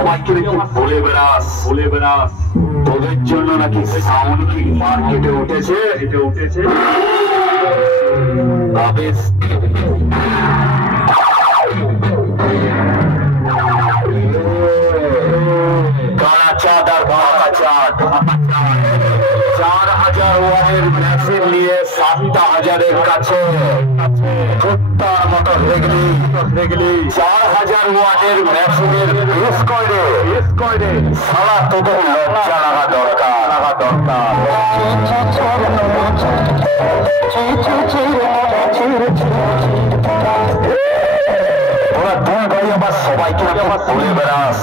সবাইকে দেখি বলে বেড়াস তোদের জন্য নাকি সাউন্ড কিং মার্কেটে উঠেছে আবেশ কালা চাঁদ আর বাঁকা চাঁদ 4000 ওয়াটের মেশিন নিয়ে 7000-এর কাছে কুত্তার মতো দেখলি 4000 ওয়াটের মেশিনের বেশ করে সারা তোদের লজ্জা লাগা দরকার তোরা দুই ভাই আবার সবাইকে বলে বেড়াস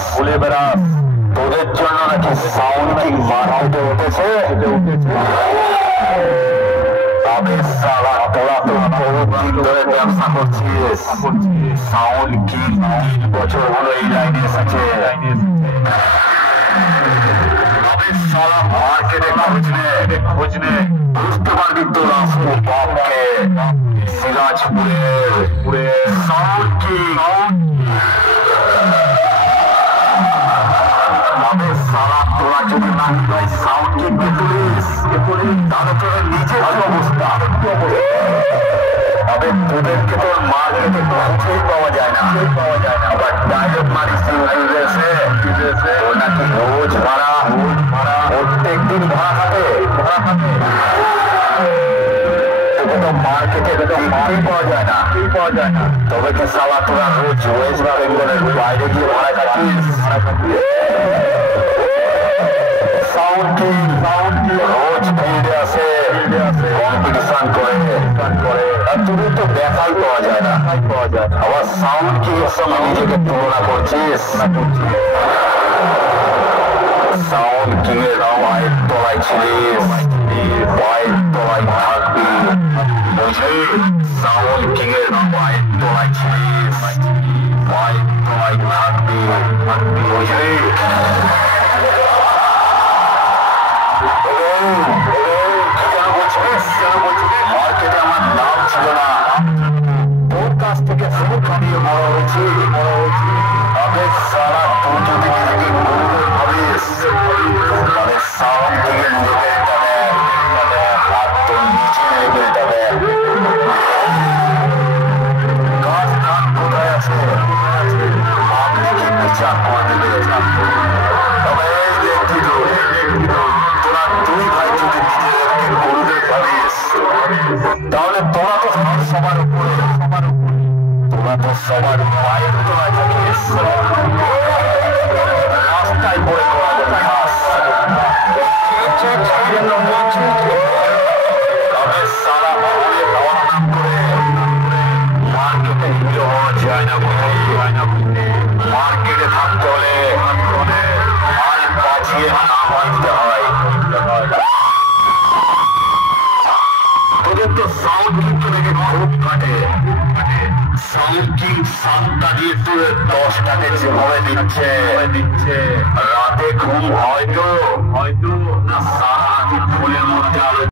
তোদের জন্য নাকি সাউন্ড কিং মার্কেটে উঠেছে তোরা তো বহুত দিন ধরে ব্যবসা করছিস সাউন্ড কিং 3 বছর হলো এই লাইনে এসেছে মার্কেটে খোঁজ নে বুঝতে পারবি তোর আসল বাপকে সিরাজপুরের সাউন্ড কিং তোরা যদি নাকি ভাই সাউন্ড কিংকে তুলিস তাহলে তোর নিজের অবস্থা তবে তোদেরকে তোর মার্কেটে খুঁজেই পাওয়া যায় না আবার ডায়লগ মারিস ইংরেজিতে তোর নাকি রোজ ভাড়া প্রত্যেক দিন ভাড়া খাবে মার্কেটে পাওয়া যায় না তবে কি সালা তোরা রোজ ওয়েস্ট বেঙ্গলের বাইরে গিয়ে ভাড়া খাচ্ছিস সাউন্ড কিং রোজ ফিল্ডে আসে কম্পিটিশন করে আর তুমি তো দেখাই পাওয়া যায় না আবার সাউন্ড কিং এর সঙ্গে নিজেকে তুলনা করছিস সাউন্ড কিং এর পায়ের তলায় ছিলিস পায়ের তলায় থাকবি বুঝলি সাউন্ড কিং এর পায়ের তলায় ছিলিস পায়ের তলায় থাকবি বুঝলি মার্কেটে আমার নাম ছিল না তোর কাছ থেকে সুখ খাটিয়ে বড় হয়েছি তবে সারা তুই যদি নিজেকে গরিবের ভাবিস তাহলে সাউন্ড কিংয়ের লেভেলটা আর তোর নিচে লেভেলটা কাজ কান কোথায় আছে পাবলিকের বিচার করে দেবে তবে এই দেখি তোরা দুই ভাই যদি নিজেদেরকে গরিবের ভাবিস তাহলে তোরা তো সবার উপরে তোরা তো সবার পায়ের তলায় থাকিস রাস্তায় পড়ে তবে সারা ভাবে খাওয়ার নাম করে মার্কেটে হিরো হওয়া যায় না মার্কেটে থাকতে হলে আর বাঁচিয়ে নাম আনতে হয় তোদের তো সাউন্ড কিংকে দেখে খুব কাটে সাউন্ড কিং 7টা দিয়ে তুই 10টাকে যেভাবে দিচ্ছে রাতে ঘুম হয়তো না সারা রাতি ফুলের মধ্যে আলো